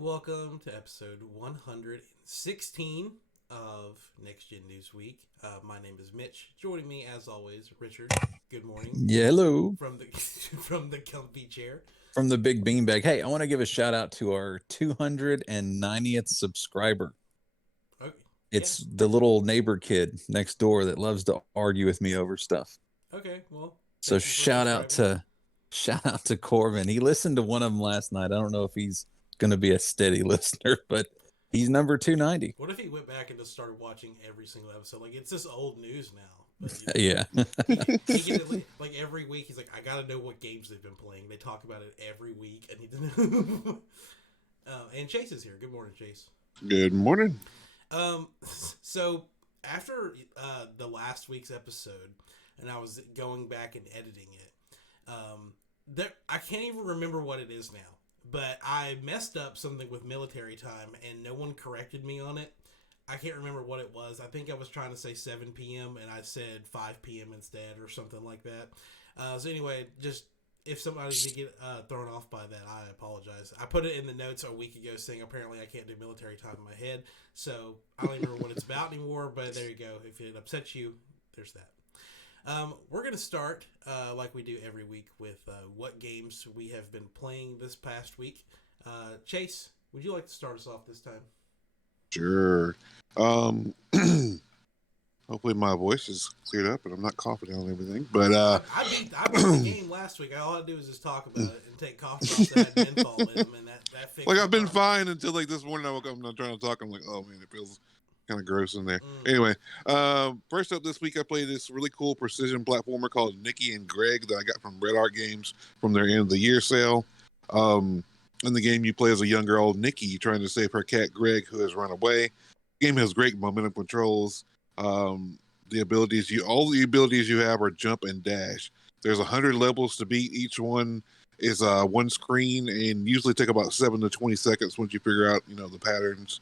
welcome to episode 116 of Next Gen News Week. My name is Mitch. Joining me, as always, Richard. Good morning. Yeah, hello. From the from the comfy chair. From the big beanbag. Hey, I want to give a shout out to our 290th subscriber. Okay. It's the little neighbor kid next door that loves to argue with me over stuff. Okay, well. So shout out to Corbin. He listened to one of them last night. I don't know if he's going to be a steady listener, but he's number 290. What if he went back and just started watching every single episode? Like, it's just old news now. But, Yeah. he get it, like every week. He's like, I gotta know what games they've been playing. They talk about it every week. I need to know. And Chase is here. Good morning, Chase. Good morning. So after the last week's episode, and I was going back and editing it, I can't even remember what it is now. But I messed up something with military time, and no one corrected me on it. I can't remember what it was. I think I was trying to say 7 p.m. and I said 5 p.m. instead or something like that. So anyway, just if somebody did get thrown off by that, I apologize. I put it in the notes a week ago saying apparently I can't do military time in my head. So I don't even remember what it's about anymore, but there you go. If it upsets you, there's that. We're going to start, like we do every week, with what games we have been playing this past week. Chase, would you like to start us off this time? Sure. Hopefully my voice is cleared up and I'm not coughing on everything. But I beat the game last week. All I had to do was just talk about it and take cough drops that had menthol in them, and that fixed. Like I've been fine until like this morning. I woke up, I'm not trying to talk. I'm like, oh man, it feels kind of gross in there. Anyway, first up this week, I played this really cool precision platformer called Nikki and Greg that I got from Red Art Games from their end of the year sale. In the game, you play as a young girl, Nikki, trying to save her cat, Greg, who has run away. The game has great momentum controls. All the abilities you have are jump and dash. There's 100 levels to beat. Each one is one screen and usually take about 7 to 20 seconds once you figure out, the patterns.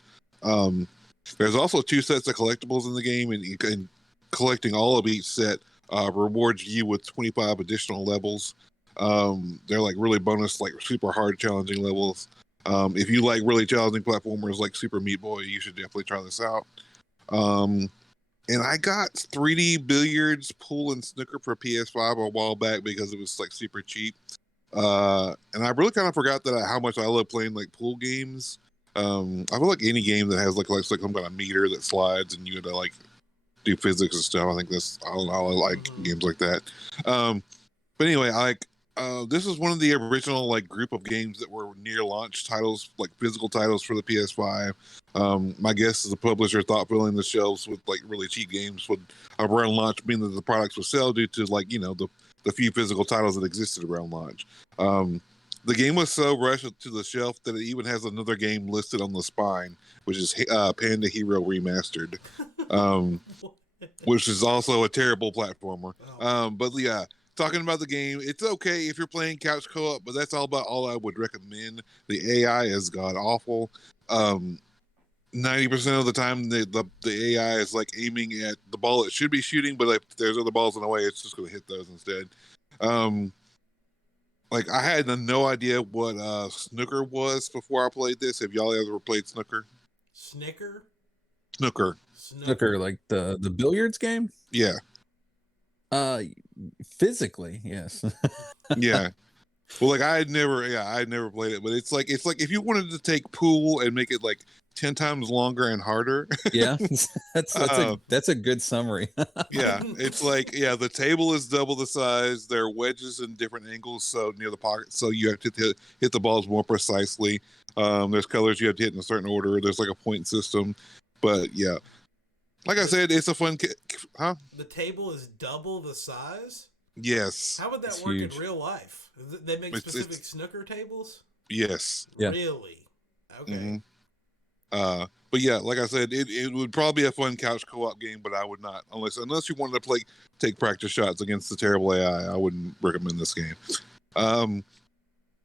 There's also 2 sets of collectibles in the game, and collecting all of each set rewards you with 25 additional levels. They're like really bonus, like super hard challenging levels. If you like really challenging platformers like Super Meat Boy, you should definitely try this out. And I got 3D billiards, pool, and snooker for PS5 a while back because it was like super cheap. And I really kind of forgot how much I love playing like pool games. I feel like any game that has like some kind of meter that slides and you gotta like do physics and stuff. I think I like games like that. But anyway, this is one of the original like group of games that were near launch titles, like physical titles for the PS5. My guess is the publisher thought filling the shelves with like really cheap games would around launch mean that the products would sell due to like the few physical titles that existed around launch. The game was so rushed to the shelf that it even has another game listed on the spine, which is Panda Hero Remastered, which is also a terrible platformer. But yeah. Talking about the game, it's okay if you're playing couch co-op, but that's all I would recommend. The AI is god awful. 90% of the time, the AI is like aiming at the ball it should be shooting, but if there's other balls in the way, it's just going to hit those instead. Like I had no idea what snooker was before I played this. Have y'all ever played snooker? Snooker, like the billiards game? Yeah. Physically, yes. Yeah. Well, like I had never played it, but it's like if you wanted to take pool and make it like 10 times longer and harder. Yeah, that's a good summary. Yeah, it's like the table is double the size. There are wedges in different angles, so near the pocket, so you have to hit the balls more precisely. There's colors you have to hit in a certain order. There's like a point system, but yeah. Like I said, it's a fun... The table is double the size? Yes. How would that work in real life? They make specific snooker tables? Yes. Yeah. Really? Okay. Mm-hmm. But yeah, like I said, it would probably be a fun couch co-op game, but I would not. Unless you wanted to take practice shots against the terrible AI, I wouldn't recommend this game. And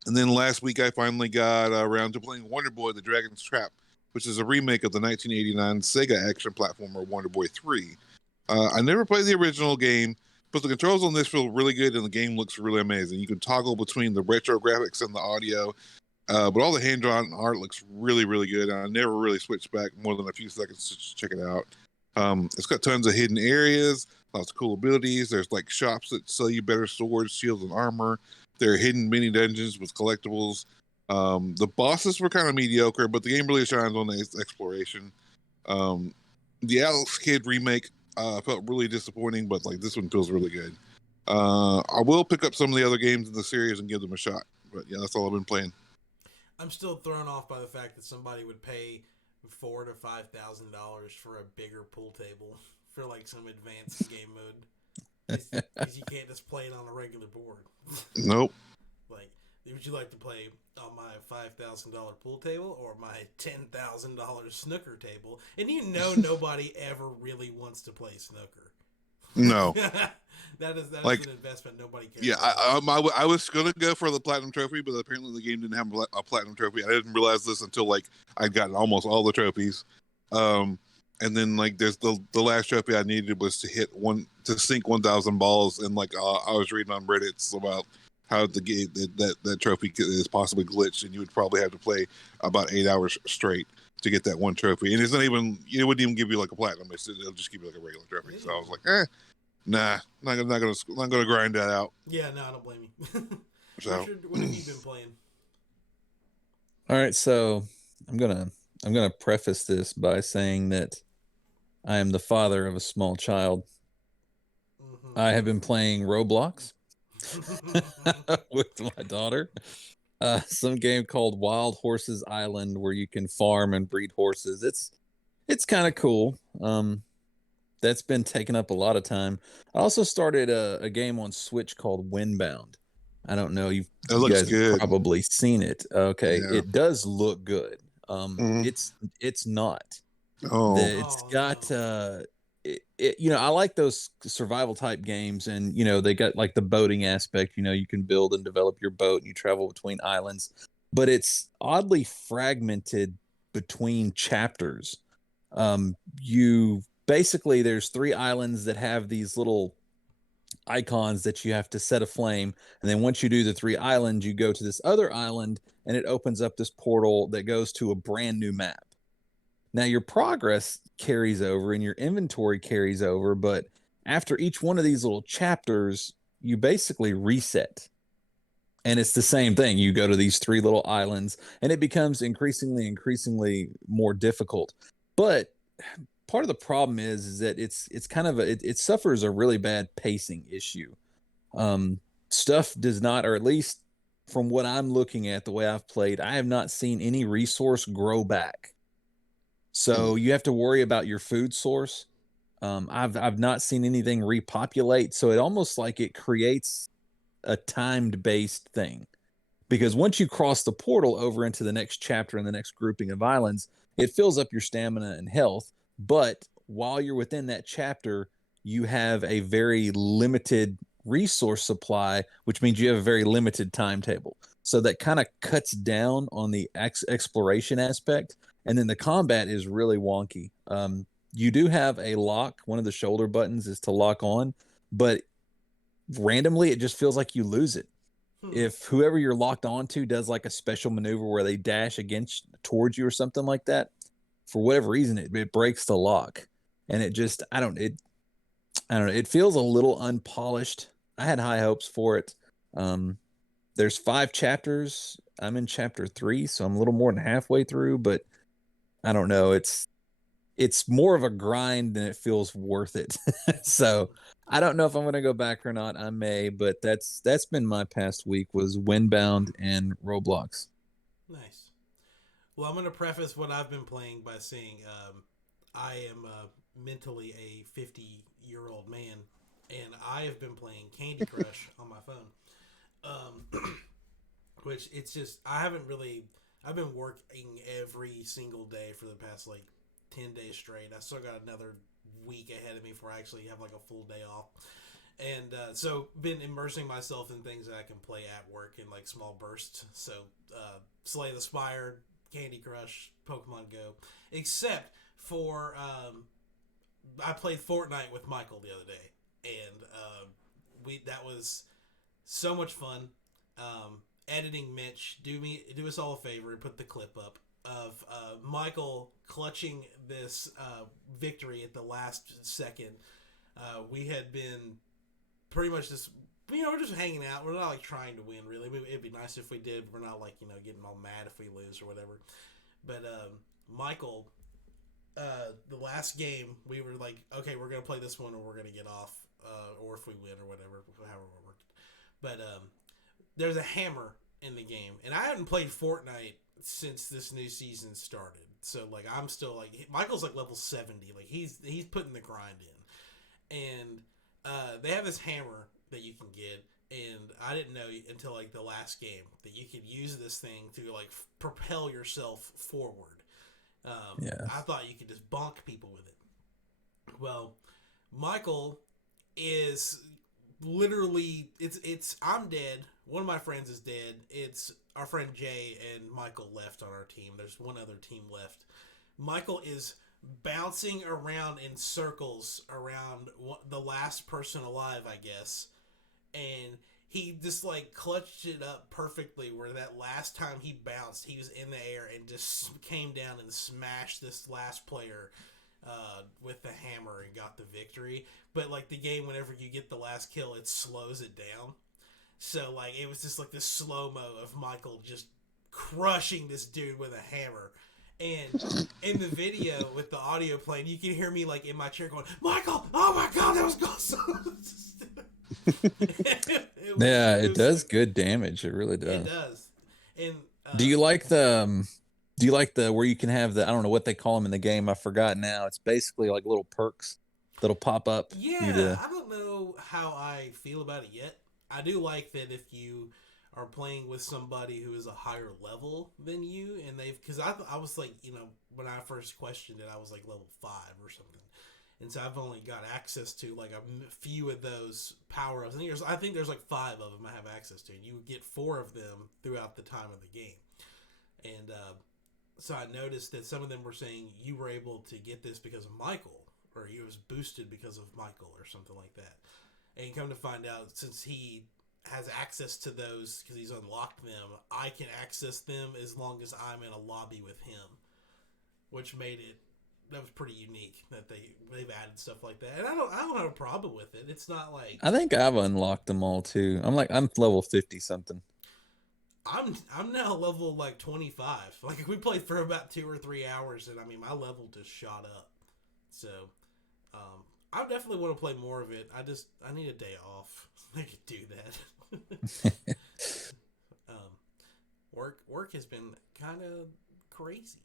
then last week, I finally got around to playing Wonder Boy: The Dragon's Trap, which is a remake of the 1989 Sega action platformer Wonder Boy 3. I never played the original game, but the controls on this feel really good and the game looks really amazing. You can toggle between the retro graphics and the audio. But all the hand drawn art looks really, really good. And I never really switched back more than a few seconds to check it out. It's got tons of hidden areas, lots of cool abilities. There's like shops that sell you better swords, shields, and armor. There are hidden mini dungeons with collectibles. The bosses were kind of mediocre, but the game really shines on the exploration. Um, the Alex Kidd remake felt really disappointing, but like this one feels really good. I will pick up some of the other games in the series and give them a shot. But yeah, that's all I've been playing. I'm still thrown off by the fact that somebody would pay $4,000 to $5,000 for a bigger pool table for like some advanced game mode. Because you can't just play it on a regular board. Nope. Like, would you like to play on my $5,000 pool table or my $10,000 snooker table? And nobody ever really wants to play snooker. No. that is like, an investment nobody cares yeah, about. I was going to go for the platinum trophy, but apparently the game didn't have a platinum trophy. I didn't realize this until like I'd gotten almost all the trophies. And then like there's the last trophy I needed was to sink 1,000 balls, and like I was reading on Reddit about how the game that trophy is possibly glitched, and you would probably have to play about 8 hours straight to get that one trophy. And it's not even, it wouldn't even give you like a platinum. It'll just give you like a regular trophy. So I was like, nah, not gonna grind that out. Yeah, no, I don't blame you. So, Richard, what have you been playing? All right, so I'm gonna preface this by saying that I am the father of a small child. Mm-hmm. I have been playing Roblox with my daughter. Some game called Wild Horses Island where you can farm and breed horses. It's kind of cool. That's been taking up a lot of time. I also started a game on Switch called Windbound. I don't know. You looks guys good. have probably seen it. Okay, Yeah. it does look good. Mhm. It's not. It's Oh, got no. I like those survival type games, and they got like the boating aspect. You can build and develop your boat and you travel between islands, but it's oddly fragmented between chapters. You basically, there's 3 islands that have these little icons that you have to set aflame, and then once you do the 3 islands, you go to this other island and it opens up this portal that goes to a brand new map. Now your progress carries over and your inventory carries over, but after each one of these little chapters, you basically reset. And it's the same thing. You go to these 3 little islands and it becomes increasingly more difficult. But part of the problem is that it's kind of it suffers a really bad pacing issue. Um, Stuff does not, or at least from what I'm looking at, the way I've played, I have not seen any resource grow back. So you have to worry about your food source. I've not seen anything repopulate. So it almost like it creates a timed based thing, because once you cross the portal over into the next chapter and the next grouping of islands, it fills up your stamina and health. But while you're within that chapter, you have a very limited resource supply, which means you have a very limited timetable. So that kind of cuts down on the exploration aspect. And then the combat is really wonky. You do have a lock. One of the shoulder buttons is to lock on, but randomly it just feels like you lose it. If whoever you're locked onto does like a special maneuver where they dash against towards you or something like that, for whatever reason, it breaks the lock. And it just, I don't know. It feels a little unpolished. I had high hopes for it. There's 5 chapters. I'm in chapter 3, so I'm a little more than halfway through, but I don't know. It's more of a grind than it feels worth it. So I don't know if I'm going to go back or not. I may, but that's been my past week was Windbound and Roblox. Nice. Well, I'm going to preface what I've been playing by saying I am mentally a 50-year-old man, and I have been playing Candy Crush on my phone. Which it's just, I've been working every single day for the past like 10 days straight. I still got another week ahead of me before I actually have like a full day off. And so been immersing myself in things that I can play at work in like small bursts. So Slay the Spire, Candy Crush, Pokemon Go. Except for I played Fortnite with Michael the other day, and that was so much fun. editing Mitch, do us all a favor and put the clip up of Michael clutching this victory at the last second. We had been pretty much just, we're just hanging out. We're not like trying to win, really. It'd be nice if we did. We're not like, getting all mad if we lose or whatever. But Michael, the last game, we were like, okay, we're going to play this one or we're going to get off, or if we win or whatever, however it worked. But there's a hammer in the game. And I hadn't played Fortnite since this new season started. So, like, I'm still, like, Michael's, like, level 70. Like, he's putting the grind in. And they have this hammer that you can get. And I didn't know until, like, the last game that you could use this thing to, like, propel yourself forward. I thought you could just bonk people with it. Well, Michael is literally, it's I'm dead. One of my friends is dead. It's our friend Jay and Michael left on our team. There's one other team left. Michael is bouncing around in circles around the last person alive, I guess. And he just, like, clutched it up perfectly where that last time he bounced, he was in the air and just came down and smashed this last player with the hammer and got the victory. But, like, the game, whenever you get the last kill, it slows it down. So, like, it was just, like, this slow-mo of Michael just crushing this dude with a hammer. And in the video with the audio playing, you can hear me, like, in my chair going, Michael, oh my God, that was awesome. It does good damage. It really does. It does. And do you like the where you can have the, I don't know what they call them in the game, I forgot now. It's basically like little perks that'll pop up. Yeah, I don't know how I feel about it yet. I do like that if you are playing with somebody who is a higher level than you, and because I was like, when I first questioned it, I was like level 5 or something. And so I've only got access to like a few of those power-ups. I think there's like 5 of them I have access to. And you would get 4 of them throughout the time of the game. And so I noticed that some of them were saying you were able to get this because of Michael, or you was boosted because of Michael or something like that. And come to find out, since he has access to those because he's unlocked them, I can access them as long as I'm in a lobby with him, which made it, that was pretty unique that they've added stuff like that. And I don't have a problem with it. It's not like, I think I've unlocked them all too. I'm level 50 something. I'm now level like 25. Like, we played for about 2 or 3 hours, and I mean, my level just shot up. So I definitely want to play more of it. I need a day off. I could do that. Work has been kind of crazy.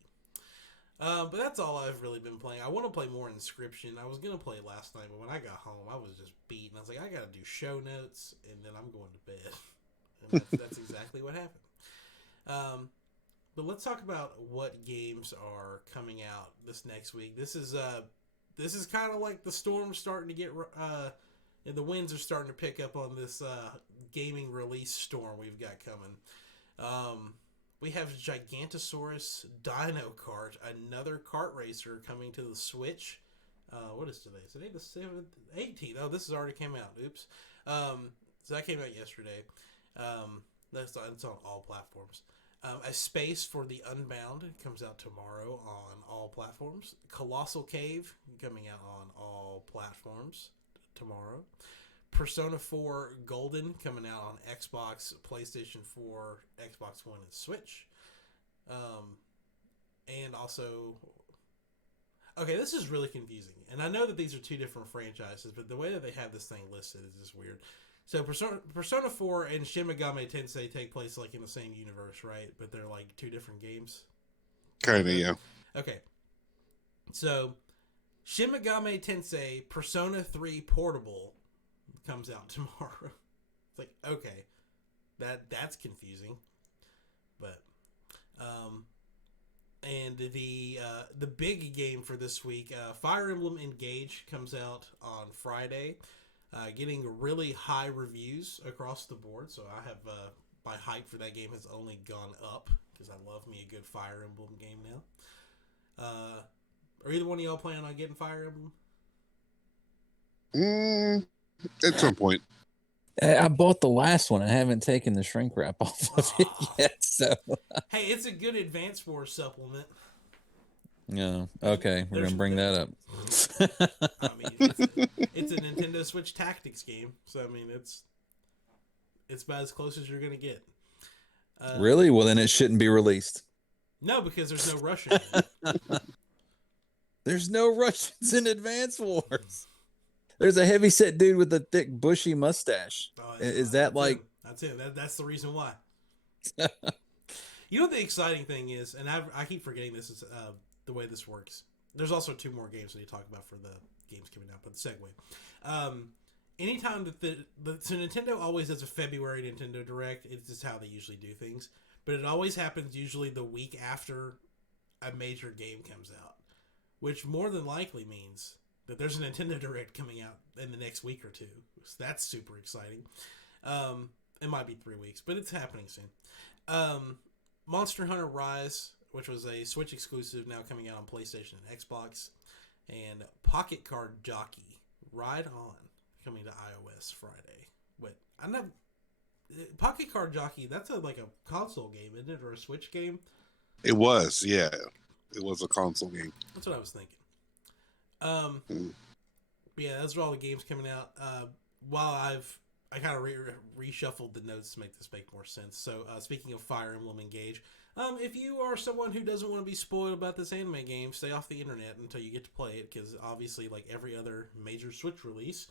But that's all I've really been playing. I want to play more Inscription. I was going to play it last night, but when I got home, I was just beat. And I was like, I got to do show notes, and then I'm going to bed. And that's exactly what happened. But let's talk about what games are coming out this next week. This is kind of like the storm's starting to get, and the winds are starting to pick up on this gaming release storm we've got coming. We have Gigantosaurus Dino Kart, another kart racer coming to the Switch. What is today? Is today the 7th? 18th. Oh, this has already came out. Oops. So that came out yesterday. It's on all platforms. A Space for the Unbound comes out tomorrow on all platforms. Colossal Cave coming out on all platforms tomorrow. Persona 4 Golden coming out on Xbox, PlayStation 4, Xbox One, and Switch. And also, okay, this is really confusing. And I know that these are 2 different franchises, but the way that they have this thing listed is just weird. So Persona 4 and Shin Megami Tensei take place like in the same universe, right? But they're like 2 different games. Kinda, yeah. Okay. So Shin Megami Tensei Persona 3 Portable comes out tomorrow. It's like, okay, that's confusing. But and the big game for this week, Fire Emblem Engage comes out on Friday, getting really high reviews across the board. So I have my hype for that game has only gone up because I love me a good Fire Emblem game now. Are either one of y'all planning on getting Fire Emblem? At some point. I bought the last one. I haven't taken the shrink wrap off of it Oh. yet. So, Hey, it's a good Advance Wars supplement. yeah. Okay, we're There's gonna bring that up. I mean, it's a Nintendo Switch Tactics game, so I mean, it's about as close as you're gonna get. Really? Well, then it shouldn't be released. No, because there's no Russian in it. There's no Russians in Advance Wars. There's a heavy-set dude with a thick, bushy mustache. Is that that's like? him. That's him. That's the reason why. You know what the exciting thing is, and I keep forgetting this is the way this works. There's also 2 more games that you talk about for the games coming out, but the segue. Anytime that so Nintendo always does a February Nintendo Direct. It's just how they usually do things, but it always happens usually the week after a major game comes out, which more than likely means that there's a Nintendo Direct coming out in the next week or 2. So that's super exciting. It might be 3 weeks, but it's happening soon. Monster Hunter Rise, which was a Switch exclusive, now coming out on PlayStation and Xbox, and Pocket Card Jockey Ride On coming to iOS Friday. But I know Pocket Card Jockey, that's like a console game, isn't it, or a Switch game? It was, yeah, it was a console game. That's what I was thinking. But yeah, those are all the games coming out. While I kind of reshuffled the notes to make this make more sense. So, speaking of Fire Emblem Engage, if you are someone who doesn't want to be spoiled about this anime game, stay off the internet until you get to play it, because obviously, like every other major Switch release,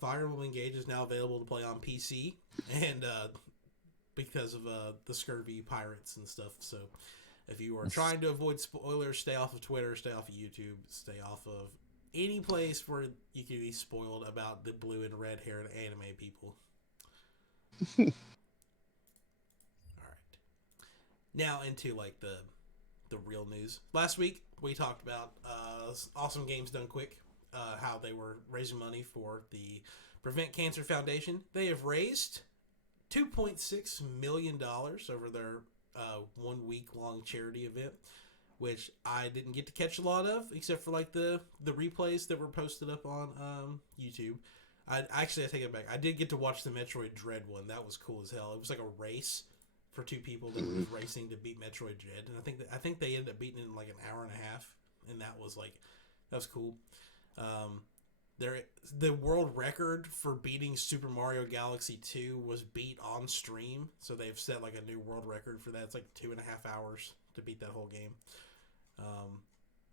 Fire Emblem Engage is now available to play on PC, and because of the scurvy pirates and stuff. So, if you are trying to avoid spoilers, stay off of Twitter, stay off of YouTube, stay off of any place where you can be spoiled about the blue and red haired anime people. All right. Now into like the real news. Last week we talked about Awesome Games Done Quick, how they were raising money for the Prevent Cancer Foundation. They have raised $2.6 million over their 1 week long charity event, which I didn't get to catch a lot of, except for like the replays that were posted up on YouTube. I take it back. I did get to watch the Metroid Dread one. That was cool as hell. It was like a race for 2 people that were racing to beat Metroid Dread, and I think they ended up beating it in like an hour and a half, and that was cool. The world record for beating Super Mario Galaxy 2 was beat on stream, so they've set like a new world record for that. It's like 2.5 hours to beat that whole game.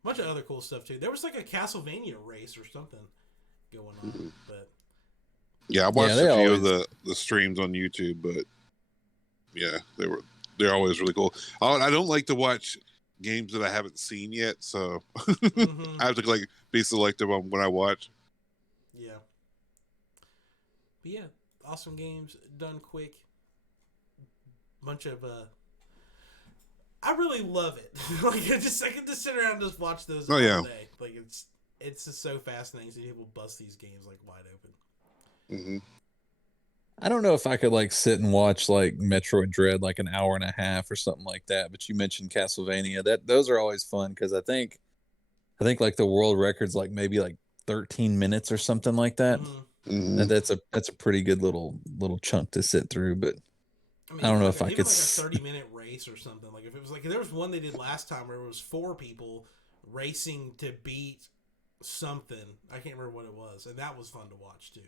Bunch of other cool stuff too. There was like a Castlevania race or something going on, but yeah, I watched a few of the streams on YouTube, but yeah, they're always really cool. I don't like to watch games that I haven't seen yet, so I have to like be selective on what I watch. Yeah, but yeah, Awesome Games Done Quick. Bunch of I really love it. Like I can just sit around and just watch those all day. Like it's just so fascinating to see people bust these games like wide open. I don't know if I could like sit and watch like Metroid Dread like an hour and a half or something like that. But you mentioned Castlevania. Those are always fun because I think like the world record's like maybe like 13 minutes or something like that. That's a pretty good little chunk to sit through. But I don't know if I could. Like a 30-minute race or something. Like if it was like there was one they did last time where it was 4 people racing to beat something. I can't remember what it was, and that was fun to watch too.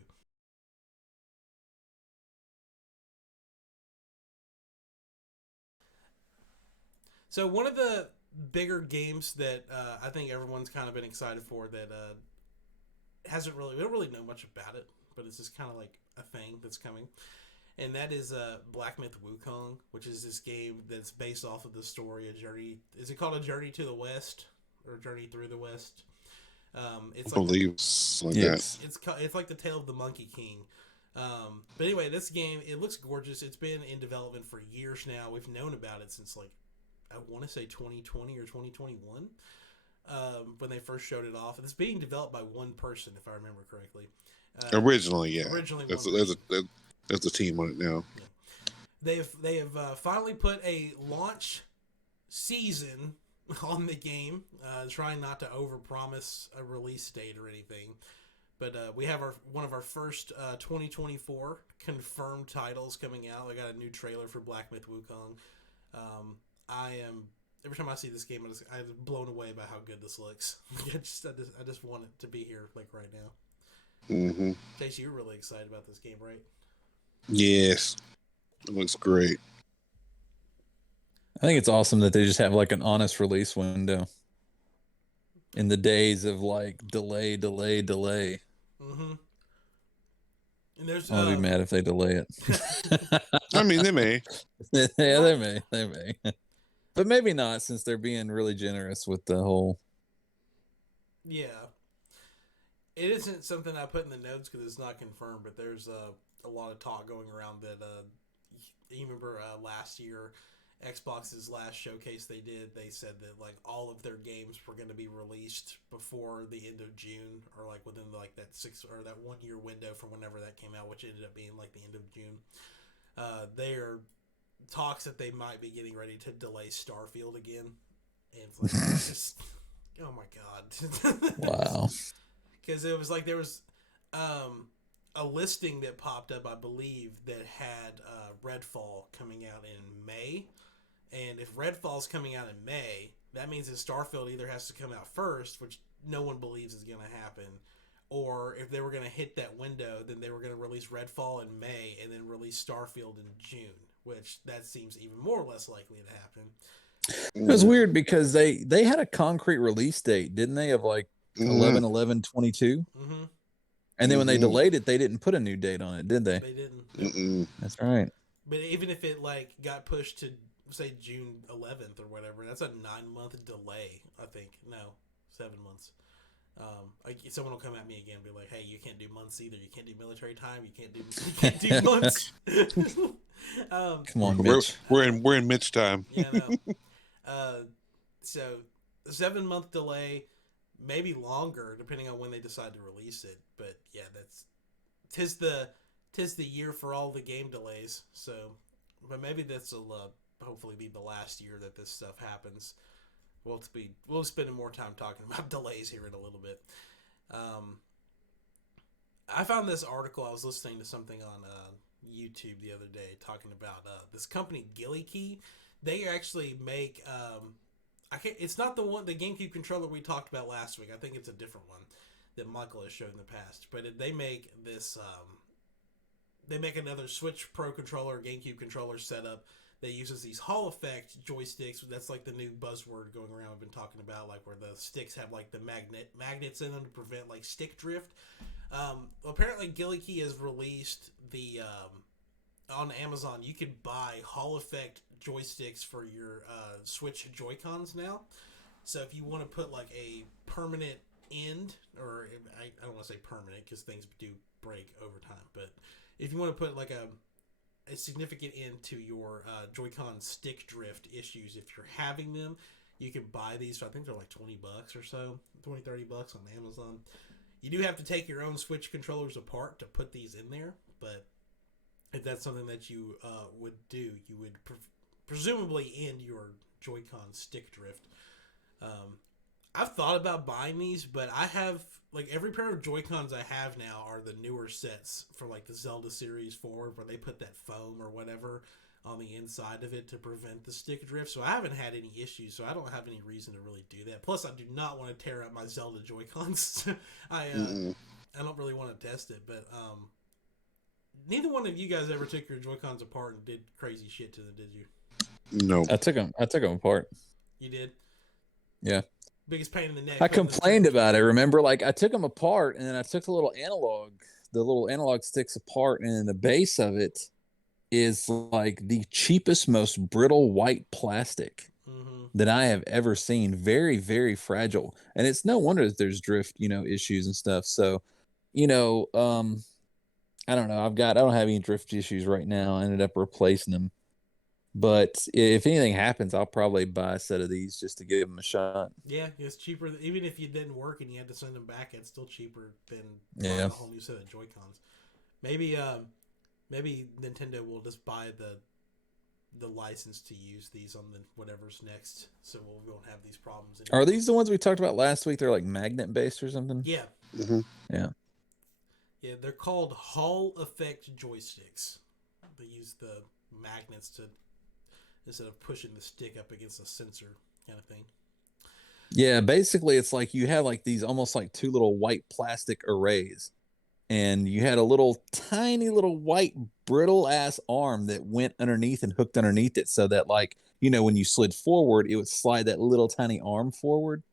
So one of the bigger games that I think everyone's kind of been excited for that we don't really know much about it, but it's just kind of like a thing that's coming. And that is Black Myth Wukong, which is this game that's based off of the story of Journey. Is it called A Journey to the West or Journey Through the West? It's like it's like the Tale of the Monkey King. But anyway, this game, it looks gorgeous. It's been in development for years now. We've known about it since like I want to say 2020 or 2021 when they first showed it off. And it's being developed by one person, if I remember correctly. Originally, yeah. Originally, there's a team on it now. Yeah. They have finally put a launch season on the game, trying not to overpromise a release date or anything. But we have one of our first 2024 confirmed titles coming out. I got a new trailer for Black Myth Wukong. I am every time I see this game, I'm blown away by how good this looks. I just want it to be here like right now. Mm-hmm. Chase, you're really excited about this game, right? Yes, it looks great. I think it's awesome that they just have like an honest release window in the days of like delay. Mm-hmm. And there's I'll be mad if they delay it. I mean, they may. Yeah, they may. But maybe not, since they're being really generous with the whole. Yeah. It isn't something I put in the notes because it's not confirmed, but there's a lot of talk going around that you remember last year, Xbox's last showcase they said that like all of their games were going to be released before the end of June, or like within like that 1 year window from whenever that came out, which ended up being like the end of June. There talks that they might be getting ready to delay Starfield again, and it's like, just, oh my god. Wow. Because it was like there was a listing that popped up, I believe, that had Redfall coming out in May. And if Redfall's coming out in May, that means that Starfield either has to come out first, which no one believes is going to happen, or if they were going to hit that window, then they were going to release Redfall in May and then release Starfield in June, which that seems even more or less likely to happen. It was weird because they had a concrete release date, didn't they, of like 11/11/22? Mm-hmm. And then when they delayed it, they didn't put a new date on it, did they? They didn't. Mm-mm. That's right. But even if it like got pushed to say June 11th or whatever, that's a 9-month delay. I think 7 months. Like someone will come at me again and be like, "Hey, you can't do months either. You can't do military time. You can't do months." Come on, Mitch. We're in Mitch time. Yeah, no. So 7-month delay, maybe longer depending on when they decide to release it. But yeah, tis the year for all the game delays. So, but maybe this will hopefully be the last year that this stuff happens. We'll spend more time talking about delays here in a little bit. I found this article. I was listening to something on YouTube the other day talking about this company Gillikey. They actually make it's not the GameCube controller we talked about last week. I think it's a different one that Michael has showed in the past. But they make this they make another Switch Pro controller, GameCube controller setup that uses these Hall effect joysticks. That's like the new buzzword going around. I've been talking about, like where the sticks have like the magnets in them to prevent like stick drift. Apparently, Gillikey has released the on Amazon. You can buy Hall effect joysticks for your Switch Joy-Cons now. So if you want to put like a permanent end, or I don't want to say permanent because things do break over time, but if you want to put like a significant end to your Joy-Con stick drift issues, if you're having them, you can buy these. So I think they're like $20 or so, $20-$30 on Amazon. You do have to take your own Switch controllers apart to put these in there, but if that's something that you would do, you would presumably end your Joy-Con stick drift. I've thought about buying these, but I have like every pair of Joy-Cons I have now are the newer sets for like the Zelda Series 4, where they put that foam or whatever on the inside of it to prevent the stick drift. So I haven't had any issues, so I don't have any reason to really do that. Plus, I do not want to tear up my Zelda Joy-Cons. I don't really want to test it, but neither one of you guys ever took your Joy-Cons apart and did crazy shit to them, did you? No. I took them apart. You did? Yeah. Biggest pain in the neck. I complained about it. Remember, like I took them apart, and then I took the little analog sticks apart, and the base of it is like the cheapest, most brittle white plastic that I have ever seen. Very, very fragile, and it's no wonder that there's drift, issues and stuff. So, I don't know. I don't have any drift issues right now. I ended up replacing them. But if anything happens, I'll probably buy a set of these just to give them a shot. Yeah, it's cheaper. Even if it didn't work and you had to send them back, it's still cheaper than buying a whole new set of Joy-Cons. Maybe Nintendo will just buy the license to use these on whatever's next, so we won't have these problems anymore. Are these the ones we talked about last week? They're like magnet based or something? Yeah. Mm-hmm. Yeah. Yeah, they're called Hall effect joysticks. They use the magnets to instead of pushing the stick up against a sensor kind of thing. Yeah, basically it's like you have like these almost like two little white plastic arrays, and you had a little tiny little white brittle ass arm that went underneath and hooked underneath it so that like, when you slid forward, it would slide that little tiny arm forward.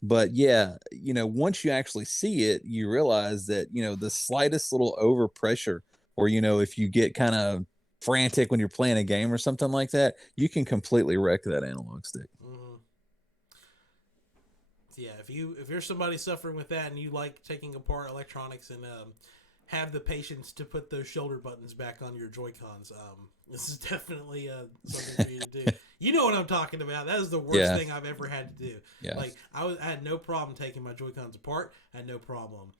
But yeah, once you actually see it, you realize that, the slightest little overpressure, or, if you get kind of frantic when you're playing a game or something like that, you can completely wreck that analog stick. Mm-hmm. Yeah, if you're somebody suffering with that and you like taking apart electronics and have the patience to put those shoulder buttons back on your Joy-Cons, this is definitely something for you to do. You know what I'm talking about. That is the worst thing I've ever had to do. Yeah. Like I had no problem taking my Joy-Cons apart. I had no problem.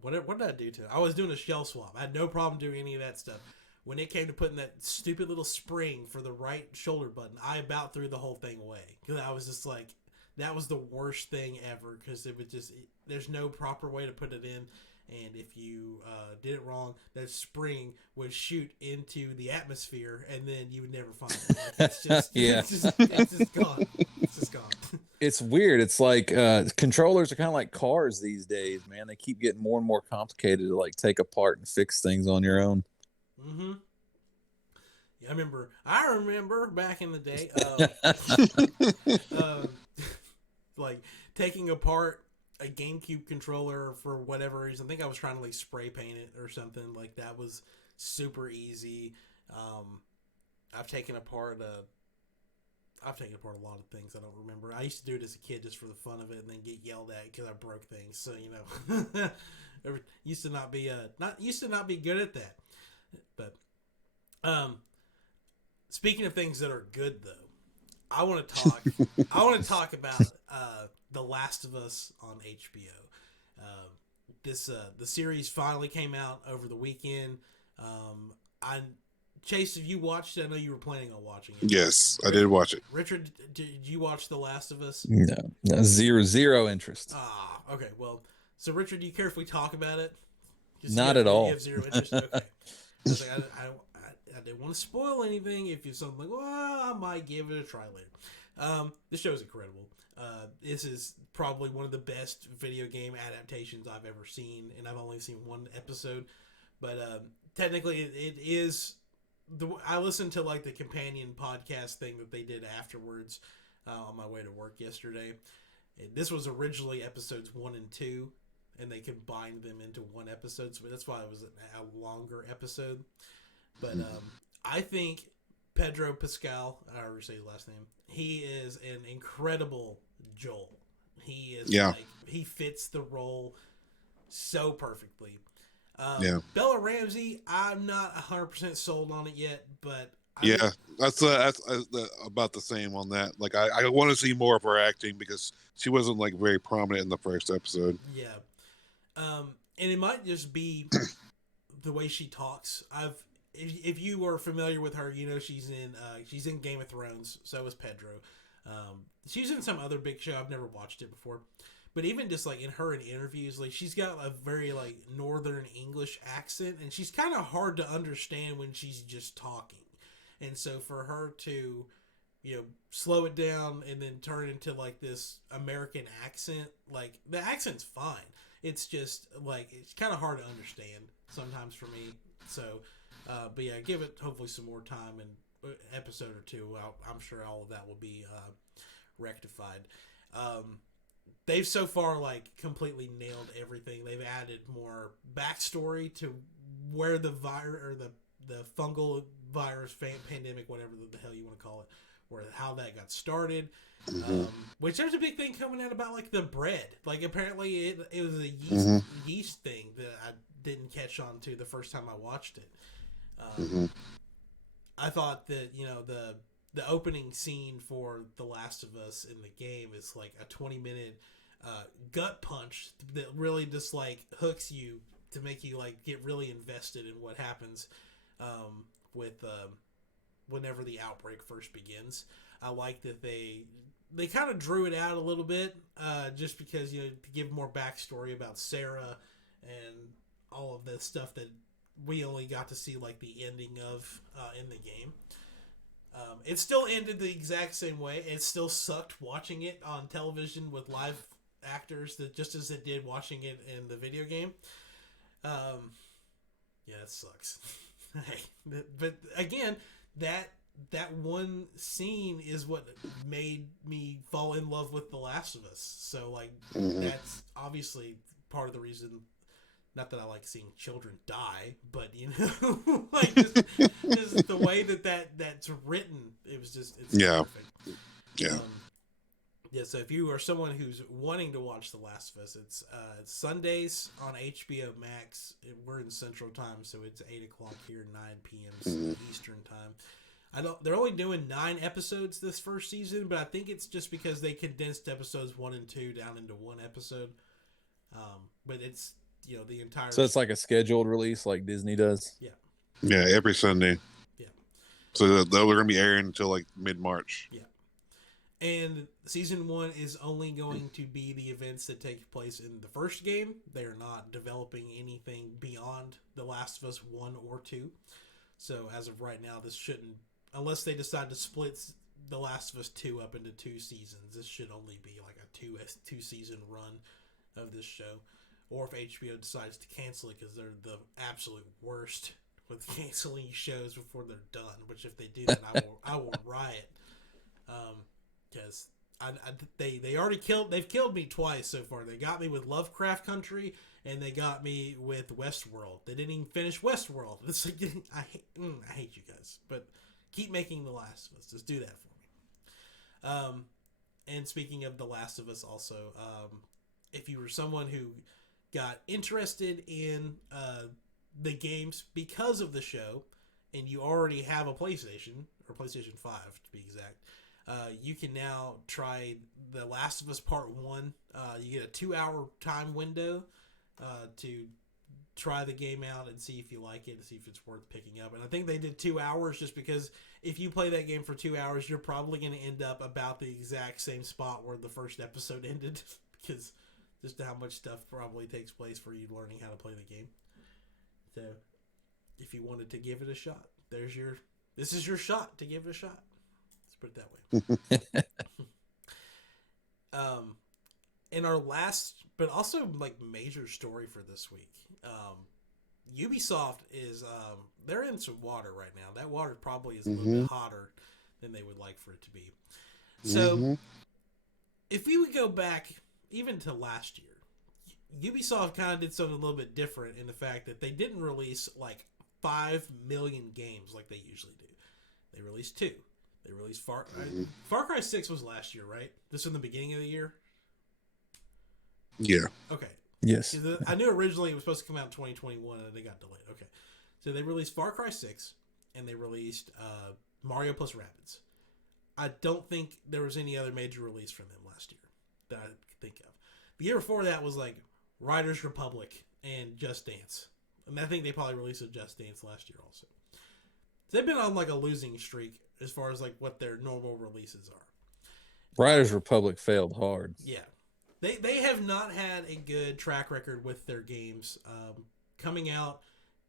What did I do to it? I was doing a shell swap. I had no problem doing any of that stuff. When it came to putting that stupid little spring for the right shoulder button, I about threw the whole thing away because I was just like, that was the worst thing ever because it would there's no proper way to put it in. And if you did it wrong, that spring would shoot into the atmosphere, and then you would never find it. Like, it's just, it's just gone. It's just gone. It's weird. It's like controllers are kind of like cars these days, man. They keep getting more and more complicated to like take apart and fix things on your own. Mm-hmm. Yeah, I remember back in the day, like taking apart a GameCube controller for whatever reason. I think I was trying to like spray paint it or something. Like that was super easy. I've taken apart a lot of things I don't remember. I used to do it as a kid just for the fun of it, and then get yelled at because I broke things. So used to not be good at that. But speaking of things that are good though, I want to talk about The Last of Us on HBO. The series finally came out over the weekend. Chase, have you watched it? I know you were planning on watching it. Yes, I did watch it. Richard, did you watch The Last of Us? No, zero interest. Okay. Well, so Richard, do you care if we talk about it? Not at all. You have zero interest. Okay. I was like, I didn't want to spoil anything. If you're something like, well, I might give it a try later. This show is incredible. This is probably one of the best video game adaptations I've ever seen, and I've only seen one episode. But technically, it is. I listened to like the companion podcast thing that they did afterwards on my way to work yesterday. And this was originally episodes 1 and 2, and they combined them into one episode, so that's why it was a longer episode. But I think Pedro Pascal, I already say his last name, he is an incredible Joel. He is like, he fits the role so perfectly. Bella Ramsey, I'm not 100% sold on it yet, but that's about the same on that. Like I want to see more of her acting because she wasn't like very prominent in the first episode. Yeah, and it might just be the way she talks. If you are familiar with her, she's in Game of Thrones. So is Pedro. She's in some other big show. I've never watched it before. But even just like in her in interviews, like she's got a very like Northern English accent, and she's kind of hard to understand when she's just talking. And so for her to, slow it down and then turn into like this American accent, like the accent's fine. It's just like it's kind of hard to understand sometimes for me. So, but yeah, give it hopefully some more time and episode or two. I'm sure all of that will be rectified. They've so far like completely nailed everything. They've added more backstory to where the virus or the fungal virus pandemic, whatever the hell you want to call it, or how that got started. Which there's a big thing coming out about like the bread. Like apparently it was a yeast thing that I didn't catch on to the first time I watched it. I thought that the opening scene for The Last of Us in the game is like a 20-minute gut punch that really just like hooks you to make you like get really invested in what happens with whenever the outbreak first begins. I like that they kind of drew it out a little bit just because to give more backstory about Sarah and all of the stuff that we only got to see like the ending of in the game. It still ended the exact same way. It still sucked watching it on television with live actors, that just as it did watching it in the video game. Yeah, it sucks. But again, that one scene is what made me fall in love with The Last of Us. So like that's obviously part of the reason. Not that I like seeing children die, but you know, like just the way that's written, it's perfect. Yeah. Yeah. So if you are someone who's wanting to watch The Last of Us, it's Sundays on HBO Max. We're in Central Time, so it's 8:00 here, 9 p.m. Eastern Time. They're only doing 9 episodes this first season, but I think it's just because they condensed episodes 1 and 2 down into one episode. But it's, you know, the entire. So it's like a scheduled release, like Disney does. Yeah, every Sunday. Yeah. So they're going to be airing until like mid-March. Yeah. And season 1 is only going to be the events that take place in the first game. They're not developing anything beyond The Last of Us 1 or 2. So as of right now, this shouldn't, unless they decide to split The Last of Us 2 up into 2 seasons, this should only be like a 2 season run of this show. Or if HBO decides to cancel it, because they're the absolute worst with canceling shows before they're done. Which if they do that, I will riot. Because they already they've killed me twice so far. They got me with Lovecraft Country, and they got me with Westworld. They didn't even finish Westworld. It's like, I hate you guys, but keep making The Last of Us. Just do that for me. And speaking of The Last of Us, also, if you were someone who got interested in the games because of the show, and you already have a PlayStation, or PlayStation 5 to be exact, you can now try The Last of Us Part 1. You get a 2-hour time window to try the game out and see if you like it, and see if it's worth picking up. And I think they did 2 hours just because if you play that game for 2 hours, you're probably going to end up about the exact same spot where the first episode ended, because just how much stuff probably takes place for you learning how to play the game. So, if you wanted to give it a shot, this is your shot to give it a shot. Let's put it that way. In our last, but also like major story for this week, Ubisoft is they're in some water right now. That water probably is a little bit hotter than they would like for it to be. So, if we would go back even to last year, Ubisoft kind of did something a little bit different in the fact that they didn't release like 5 million games like they usually do. They released 2. They released Far Cry 6 was last year, right? This was in the beginning of the year? Yeah. Okay. Yes. I knew originally it was supposed to come out in 2021 and they got delayed. Okay. So they released Far Cry 6 and they released Mario plus Rabbids. I don't think there was any other major release from them last year that I could think of. The year before that was like Riders Republic and Just Dance. And I think they probably released a Just Dance last year also. So they've been on like a losing streak as far as like what their normal releases are. Riders Republic failed hard. Yeah. They have not had a good track record with their games coming out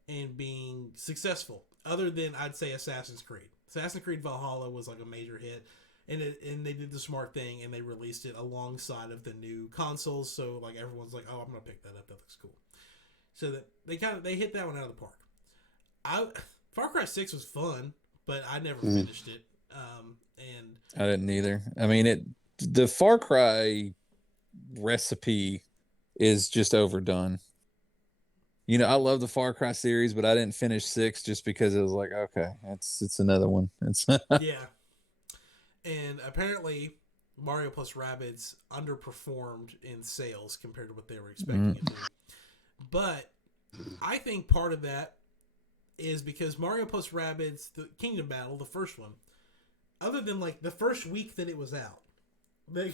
and being successful, other than I'd say Assassin's Creed. Assassin's Creed Valhalla was like a major hit, and they did the smart thing and they released it alongside of the new consoles. So like everyone's like, oh, I'm gonna pick that up. That looks cool. So that they hit that one out of the park. Far Cry 6 was fun, but I never finished it. And I didn't either. I mean, the Far Cry recipe is just overdone. You know, I love the Far Cry series, but I didn't finish 6 just because it was like, okay, it's another one. It's yeah. And apparently Mario plus Rabbids underperformed in sales compared to what they were expecting it to. But I think part of that is because Mario plus Rabbids, the Kingdom Battle, the first one, other than like the first week that it was out, that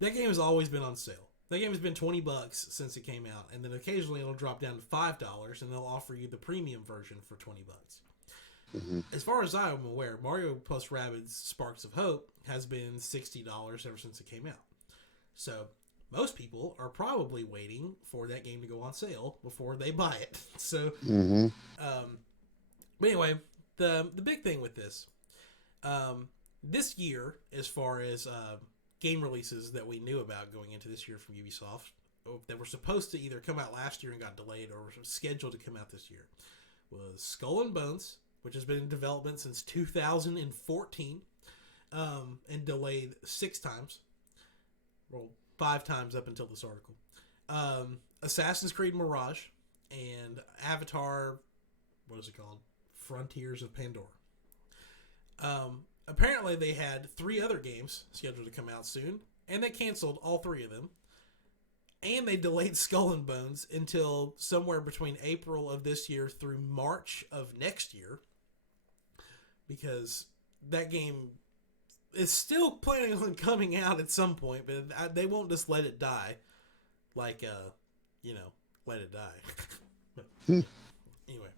game has always been on sale. That game has been $20 since it came out, and then occasionally it'll drop down to $5, and they'll offer you the premium version for $20. As far as I'm aware, Mario plus Rabbids Sparks of Hope has been $60 ever since it came out. So most people are probably waiting for that game to go on sale before they buy it. So, but anyway, the big thing with this, this year, as far as game releases that we knew about going into this year from Ubisoft, that were supposed to either come out last year and got delayed or were scheduled to come out this year, was Skull and Bones, which has been in development since 2014, and delayed 6 times. Well, 5 times up until this article. Assassin's Creed Mirage and Avatar, what is it called? Frontiers of Pandora. Apparently they had 3 other games scheduled to come out soon, and they canceled all 3 of them. And they delayed Skull and Bones until somewhere between April of this year through March of next year, because that game is still planning on coming out at some point, but they won't just let it die. Like, let it die. Anyway.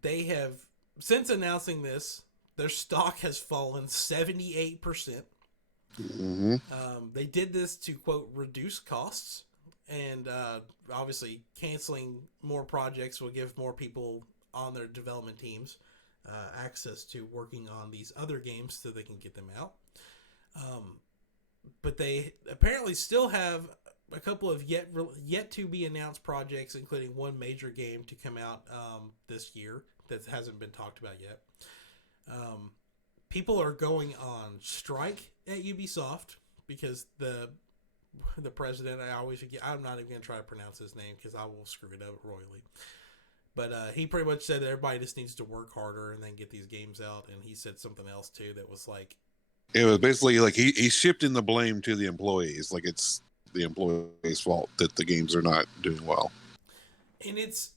They have, since announcing this, their stock has fallen 78%. They did this to, quote, reduce costs, and obviously canceling more projects will give more people on their development teams access to working on these other games so they can get them out. But they apparently still have a couple of yet to be announced projects, including one major game to come out this year that hasn't been talked about yet. People are going on strike at Ubisoft because the president, I'm not even going to try to pronounce his name because I will screw it up royally. But he pretty much said that everybody just needs to work harder and then get these games out. And he said something else too that was like, it was basically like he's shifting the blame to the employees, like it's the employees' fault that the games are not doing well. And it's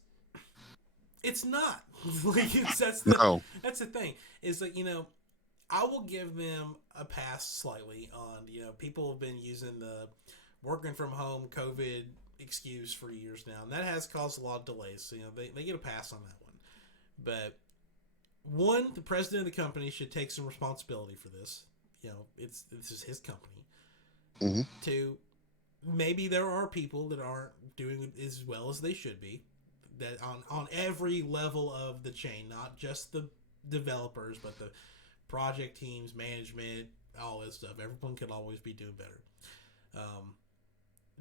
not. Like that's the thing. Is that, I will give them a pass slightly on, people have been using the working from home COVID excuse for years now, and that has caused a lot of delays. So, they get a pass on that one. But one, the president of the company should take some responsibility for this. This is his company. Mm-hmm. 2, maybe there are people that aren't doing as well as they should be, that on every level of the chain, not just the developers, but the project teams, management, all this stuff. Everyone could always be doing better.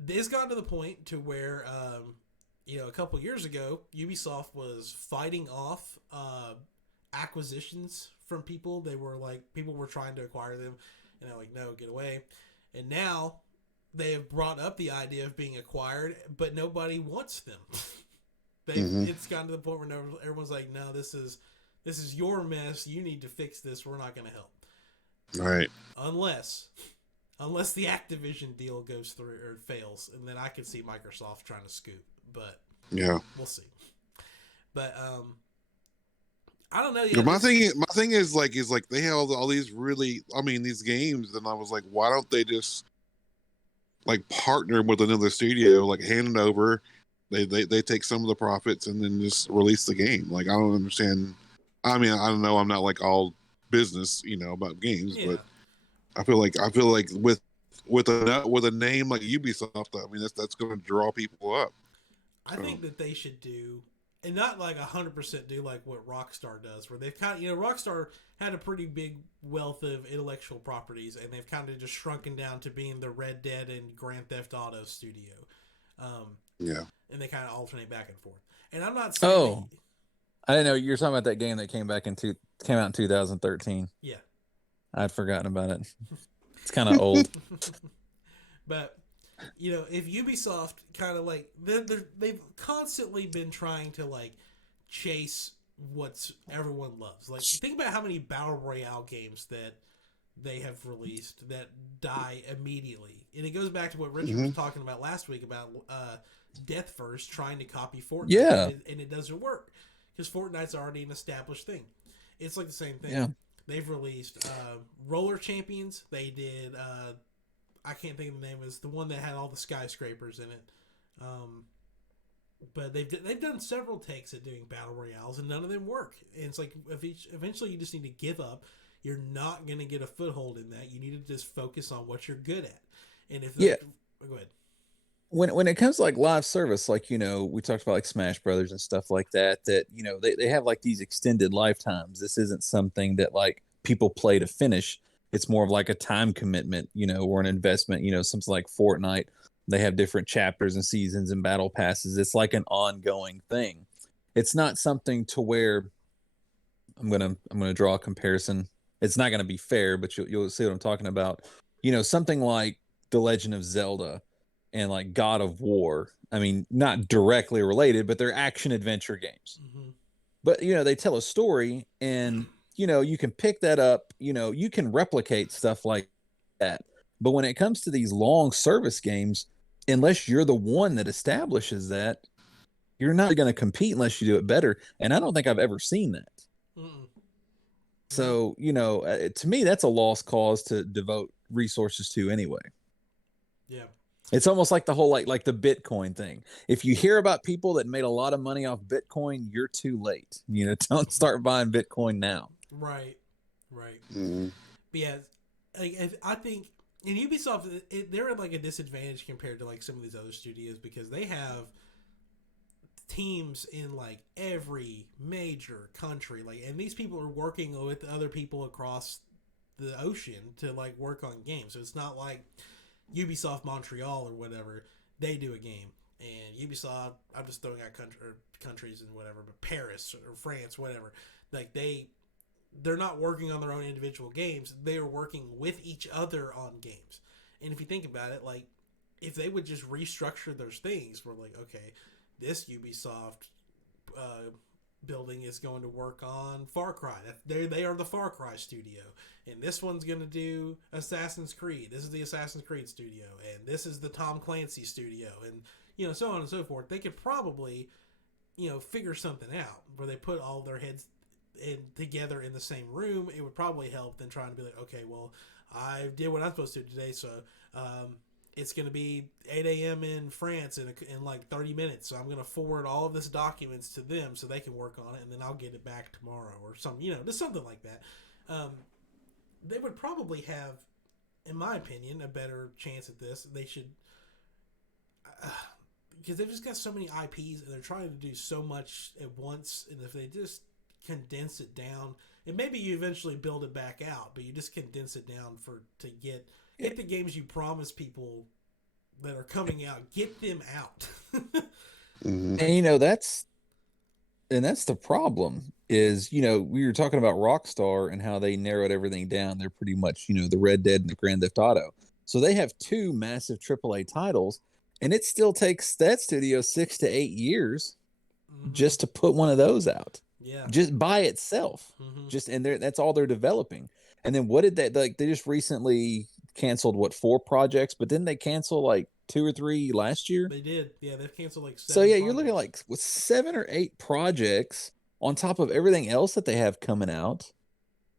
This got to the point to where, a couple years ago, Ubisoft was fighting off acquisitions from people. They were like, people were trying to acquire them, and they're like, no, get away. And now they have brought up the idea of being acquired, but nobody wants them. It's gotten to the point where everyone's like, no, this is your mess. You need to fix this. We're not going to help. Right. Unless the Activision deal goes through or fails, and then I could see Microsoft trying to scoop. But yeah, we'll see. But I don't know. Yeah, my thing is like they have all these really, these games, and I was like, why don't they just like partner with another studio, like hand it over, they take some of the profits and then just release the game. Like, I don't understand. I don't know. I'm not like all business, about games, but I feel like with a name like Ubisoft, that's going to draw people up. I think that they should do, and not like 100% do like what Rockstar does, where they've kind of, Rockstar had a pretty big wealth of intellectual properties, and they've kind of just shrunken down to being the Red Dead and Grand Theft Auto studio. And they kind of alternate back and forth. And I'm not saying I didn't know you're talking about that game that came out in 2013. Yeah. I'd forgotten about it. It's kind of old. But, if Ubisoft kind of like, they've constantly been trying to like chase what everyone loves. Like, think about how many Battle Royale games that they have released that die immediately. And it goes back to what Richard was talking about last week about Death First trying to copy Fortnite. Yeah. And it doesn't work because Fortnite's already an established thing. It's like the same thing. Yeah. They've released Roller Champions. They did, I can't think of the name. It's the one that had all the skyscrapers in it. But they've done several takes at doing battle royales, and none of them work. And it's like eventually you just need to give up. You're not going to get a foothold in that. You need to just focus on what you're good at. And if Yeah. they go ahead. When it comes to like live service, like, we talked about like Smash Brothers and stuff like that, they have like these extended lifetimes. This isn't something that like people play to finish. It's more of like a time commitment, or an investment. Something like Fortnite, they have different chapters and seasons and battle passes. It's like an ongoing thing. It's not something to where I'm gonna draw a comparison. It's not gonna be fair, but you'll see what I'm talking about. Something like The Legend of Zelda and like God of War. I mean, not directly related, but they're action adventure games. Mm-hmm. But they tell a story, and you can pick that up. You can replicate stuff like that. But when it comes to these long service games, unless you're the one that establishes that, you're not going to compete unless you do it better. And I don't think I've ever seen that. Mm-mm. No. So, to me, that's a lost cause to devote resources to anyway. Yeah. It's almost like the whole like the Bitcoin thing. If you hear about people that made a lot of money off Bitcoin, you're too late. Don't start buying Bitcoin now. Right. Right. Mm-hmm. But yeah, I think in Ubisoft, they're at like a disadvantage compared to like some of these other studios because they have teams in like every major country, like, and these people are working with other people across the ocean to like work on games. So it's not like Ubisoft Montreal or whatever, they do a game, and Ubisoft, I'm just throwing out countries and whatever, but Paris or France, whatever, like they're not working on their own individual games. They are working with each other on games. And if you think about it, like, if they would just restructure those things, we're like, okay, this Ubisoft building is going to work on Far Cry. They are the Far Cry studio. And this one's going to do Assassin's Creed. This is the Assassin's Creed studio. And this is the Tom Clancy studio. And, so on and so forth. They could probably, figure something out where they put all their heads together in the same room. It would probably help than trying to be like, okay, well, I did what I'm supposed to do today, so it's going to be 8 a.m. in France in like 30 minutes, so I'm going to forward all of this documents to them so they can work on it, and then I'll get it back tomorrow or something, just something like that. They would probably have, in my opinion, a better chance at this. They should, because they've just got so many IPs and they're trying to do so much at once, and if they just condense it down, and maybe you eventually build it back out, but you just condense it down to get the games you promise people that are coming out, get them out. Mm-hmm. And that's the problem is, we were talking about Rockstar and how they narrowed everything down. They're pretty much, the Red Dead and the Grand Theft Auto. So they have two massive AAA titles, and it still takes that studio 6 to 8 years just to put one of those out. Yeah. Just by itself. And that's all they're developing. And then what did they like? They just recently canceled 4 projects, but didn't they cancel like 2 or 3 last year? They did. Yeah, they've canceled like 7. So yeah, you're looking like with 7 or 8 projects on top of everything else that they have coming out.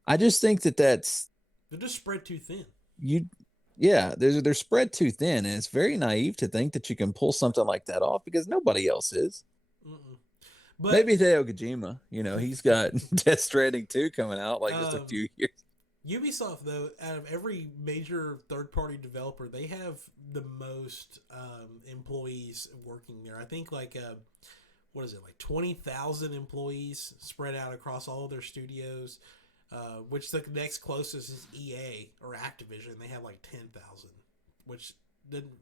I just think they're just spread too thin. They're spread too thin, and it's very naive to think that you can pull something like that off because nobody else is. But maybe Hideo Kojima, he's got Death Stranding 2 coming out like just a few years. Ubisoft, though, out of every major third-party developer, they have the most employees working there. I think like 20,000 employees spread out across all of their studios. Which the next closest is EA or Activision. They have like 10,000, which didn't.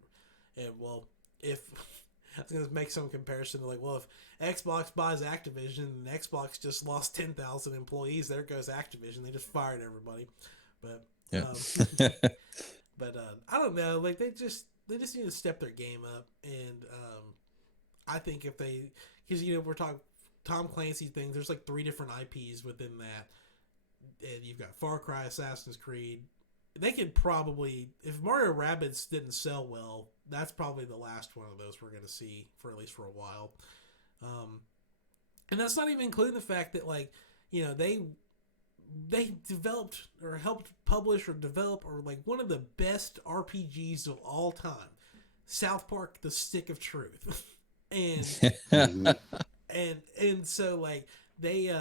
And well, if I was gonna make some comparison to like, well, if Xbox buys Activision and Xbox just lost 10,000 employees, there goes Activision. They just fired everybody. But I don't know. Like they just need to step their game up, and I think if they, because we're talking Tom Clancy things. There's like 3 different IPs within that. And you've got Far Cry, Assassin's Creed. They could probably, if Mario Rabbids didn't sell well, that's probably the last one of those we're going to see for at least for a while. And that's not even including the fact that they developed or helped publish or develop or like one of the best RPGs of all time, South Park: The Stick of Truth, and and so like they.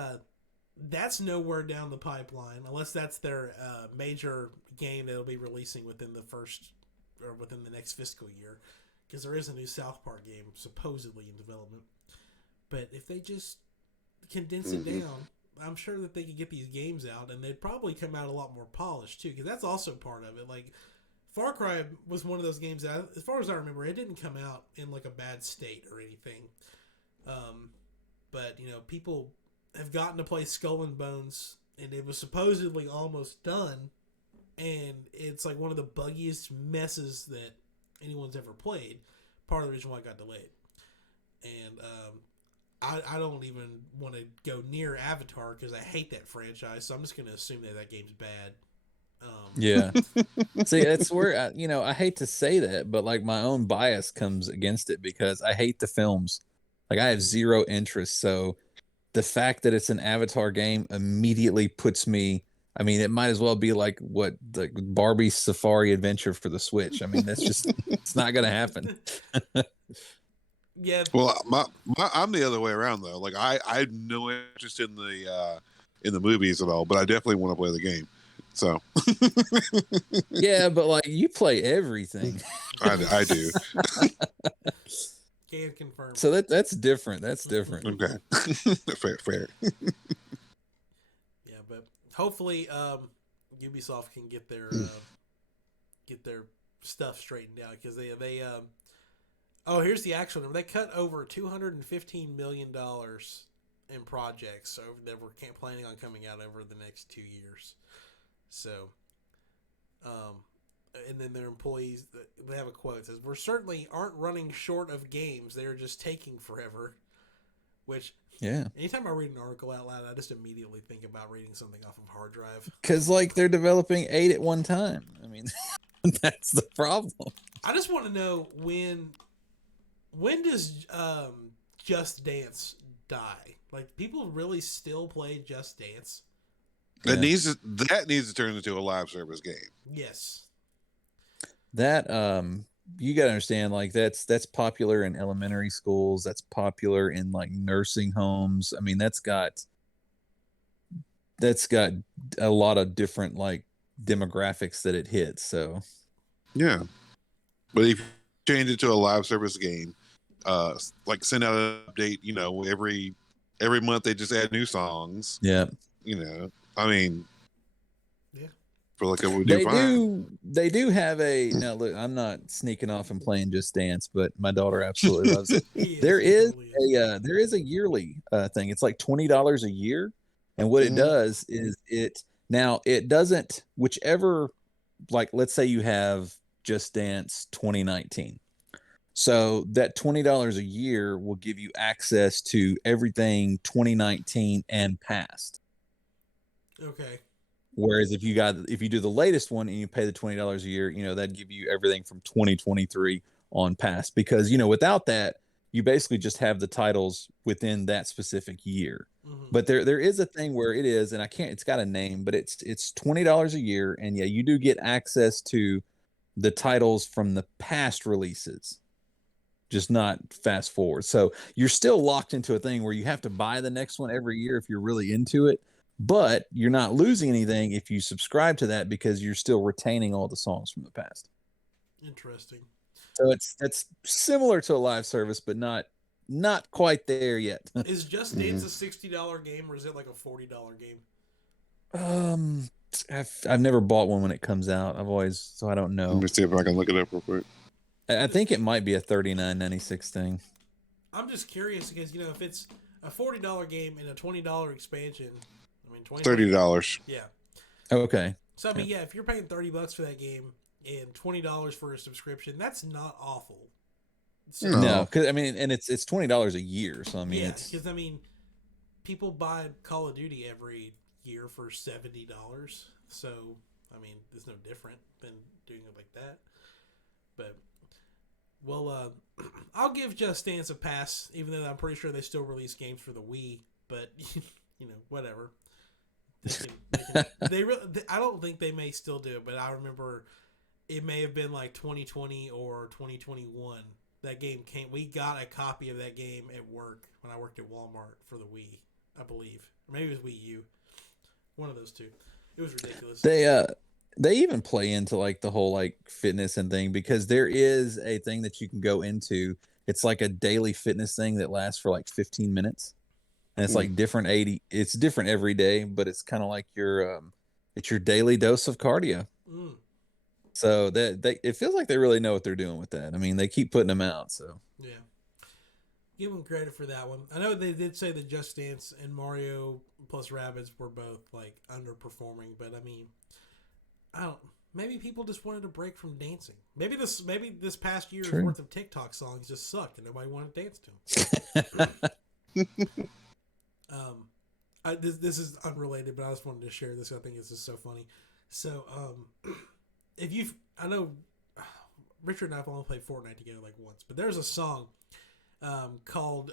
That's nowhere down the pipeline unless that's their major game that'll be releasing within the first or within the next fiscal year, because there is a new South Park game supposedly in development. But if they just condense it down, I'm sure that they could get these games out, and they'd probably come out a lot more polished too, because that's also part of it. Like Far Cry was one of those games that, as far as I remember, it didn't come out in like a bad state or anything. But people have gotten to play Skull and Bones, and it was supposedly almost done, and it's like one of the buggiest messes that anyone's ever played. Part of the reason why it got delayed. And I don't even want to go near Avatar because I hate that franchise, so I'm just going to assume that game's bad. Yeah. See, that's where I hate to say that, but like my own bias comes against it because I hate the films. Like I have zero interest. So the fact that it's an Avatar game immediately puts me. I mean, it might as well be like what the Barbie Safari Adventure for the Switch. I mean, that's just it's not going to happen. Yeah. Well, I'm the other way around though. Like I have no interest in the movies at all, but I definitely want to play the game. So Yeah, but like you play everything. I do. Can confirm. So that's different. That's different. Okay. Fair. Yeah, but hopefully Ubisoft can get their stuff straightened out, because they oh, here's the actual number. They cut over $215 million in projects that we're planning on coming out over the next 2 years. So, and then their employees, they have a quote that says, "We're certainly aren't running short of games. They're just taking forever." Which, yeah. Anytime I read an article out loud, I just immediately think about reading something off of hard drive. Because like they're developing 8 at one time. I mean, that's the problem. I just want to know when does Just Dance die? Like, people really still play Just Dance? That needs to turn into a live service game. Yes. That you got to understand, like that's popular in elementary schools. That's popular in like nursing homes. I mean, that's got a lot of different like demographics that it hits. So yeah, but if you change it to a live service game, like send out an update, every month they just add new songs. Yeah, I mean, yeah, for like a fine. They do have a now. Look, I'm not sneaking off and playing Just Dance, but my daughter absolutely loves it. There is a yearly thing. It's like $20 a year, and what it does is it doesn't whichever, like let's say you have Just Dance 2019. So that $20 a year will give you access to everything 2019 and past. Okay. Whereas if you do the latest one and you pay the $20 a year, that'd give you everything from 2023 on past. Because without that, you basically just have the titles within that specific year. Mm-hmm. But there is a thing where it is, and it's got a name, but it's $20 a year, and yeah, you do get access to the titles from the past releases, just not fast forward. So you're still locked into a thing where you have to buy the next one every year if you're really into it, but you're not losing anything if you subscribe to that because you're still retaining all the songs from the past. Interesting. So it's similar to a live service, but not quite there yet. Is Just Dance a $60 game, or is it like a $40 game? I've never bought one when it comes out. So I don't know. Let me see if I can look it up real quick. I think it might be a $39.96 thing. I'm just curious because if it's a $40 game and a $20 expansion, I mean $30. Yeah. Okay. So I mean, if you're paying $30 for that game and $20 for a subscription, that's not awful. So, no, because I mean, and it's $20 a year, so I mean, because I mean, people buy Call of Duty every year for $70, so I mean, it's no different than doing it like that. But well, I'll give Just Dance a pass, even though I'm pretty sure they still release games for the Wii. But whatever. I don't think they may still do it, but I remember it may have been like 2020 or 2021. That game came. We got a copy of that game at work when I worked at Walmart for the Wii, I believe. Or maybe it was Wii U. One of those two. It was ridiculous. they even play into like the whole like fitness and thing, because there is a thing that you can go into. It's like a daily fitness thing that lasts for like 15 minutes. And it's like different 80, it's different every day, but it's kind of like it's your daily dose of cardio. Mm. So that it feels like they really know what they're doing with that. I mean, they keep putting them out. So Yeah. Give them credit for that one. I know they did say that Just Dance and Mario plus Rabbids were both like underperforming, but I mean, I don't. Maybe people just wanted a break from dancing. Maybe this past year's true. worth of TikTok songs just sucked and nobody wanted to dance to them. This is unrelated, but I just wanted to share this. I think it's just so funny. So, if you've, I know Richard and I've only played Fortnite together like once, but there's a song called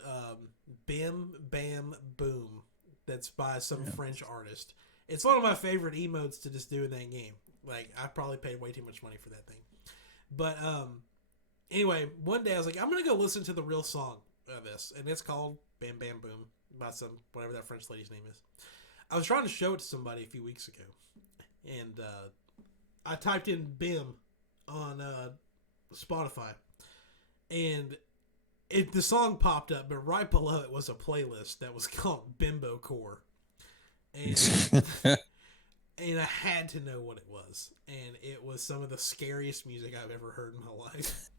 Bim Bam Boom that's by some French artist. It's one of my favorite emotes to just do in that game. Like, I probably paid way too much money for that thing. But anyway, one day I was like, I'm going to go listen to the real song of this. And it's called Bam Bam Boom by some, whatever that French lady's name is. I was trying to show it to somebody a few weeks ago. And I typed in Bim on Spotify. And the song popped up, but right below it was a playlist that was called Bimbo Core. And and I had to know what it was. And it was some of the scariest music I've ever heard in my life.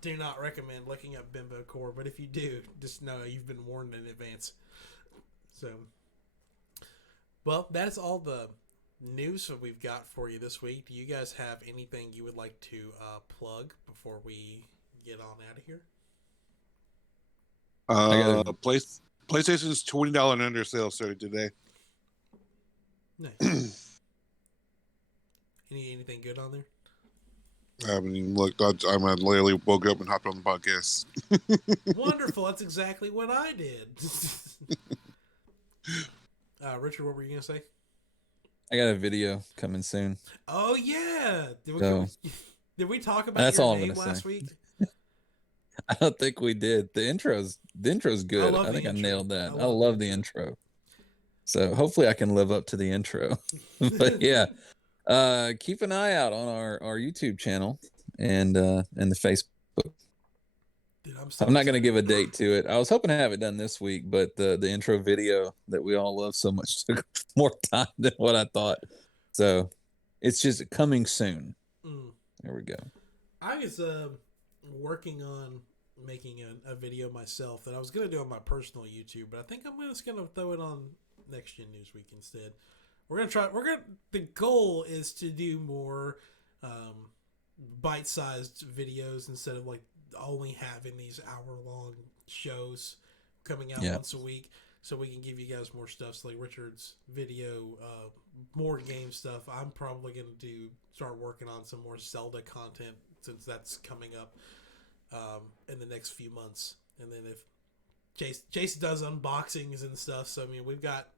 Do not recommend looking up Bimbo Core, but if you do, just know you've been warned in advance. So, well, that's all the news that we've got for you this week. Do you guys have anything you would like to plug before we get on out of here? PlayStation's $20 and under sale started today. Nice. Anything good on there? I haven't even looked. I literally woke up and hopped on the podcast. Wonderful. That's exactly what I did. Richard, what were you going to say? I got a video coming soon. Oh, yeah. Did we talk about that's your all name last week? I don't think we did. The intro's good. I think I nailed that. I love the intro. So hopefully I can live up to the intro. But yeah, keep an eye out on our YouTube channel and the Facebook. Dude, I'm not going to give a date to it. I was hoping to have it done this week, but the intro video that we all love so much took more time than what I thought. So it's just coming soon. There we go. I was working on making a video myself that I was going to do on my personal YouTube, but I think I'm just going to throw it on Next Gen Newsweek instead. The goal is to do more bite-sized videos instead of like only having these hour-long shows coming out once a week, so we can give you guys more stuff. So like Richard's video, more game stuff. I'm probably going to start working on some more Zelda content since that's coming up in the next few months. And then if Chase does unboxings and stuff, so I mean we've got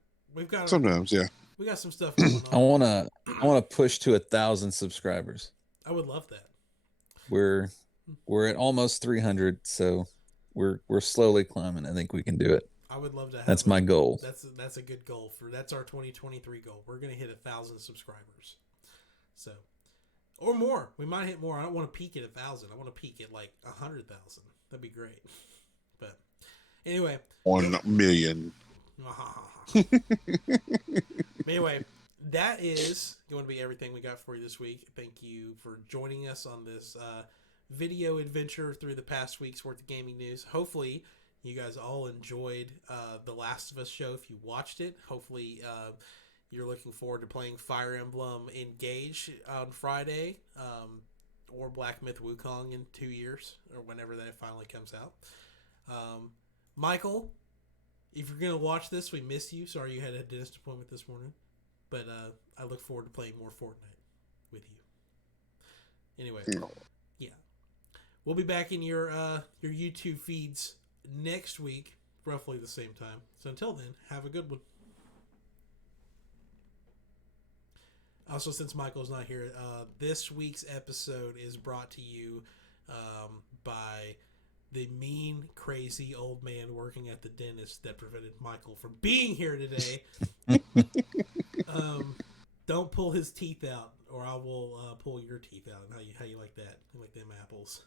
sometimes we got some stuff going on. I wanna push to 1,000 subscribers. I would love that. We're at almost 300, so we're slowly climbing. I think we can do it. I would love to have that's my goal. That's a good goal that's our 2023 goal. We're gonna hit 1,000 subscribers. So, or more. We might hit more. I don't want to peak at 1,000. I want to peak at like 100,000. That'd be great. But anyway, 1 million. Anyway, that is going to be everything we got for you this week. Thank you for joining us on this video adventure through the past week's worth of gaming news. Hopefully, you guys all enjoyed the Last of Us show. If you watched it, hopefully you're looking forward to playing Fire Emblem Engage on Friday, or Black Myth Wukong in 2 years, or whenever that finally comes out. Michael, if you're going to watch this, we miss you. Sorry you had a dentist appointment this morning. But I look forward to playing more Fortnite with you. Anyway, yeah. We'll be back in your YouTube feeds next week, roughly the same time. So until then, have a good one. Also, since Michael's not here, this week's episode is brought to you by the mean, crazy old man working at the dentist that prevented Michael from being here today. Don't pull his teeth out, or I will pull your teeth out. How you like that? You like them apples?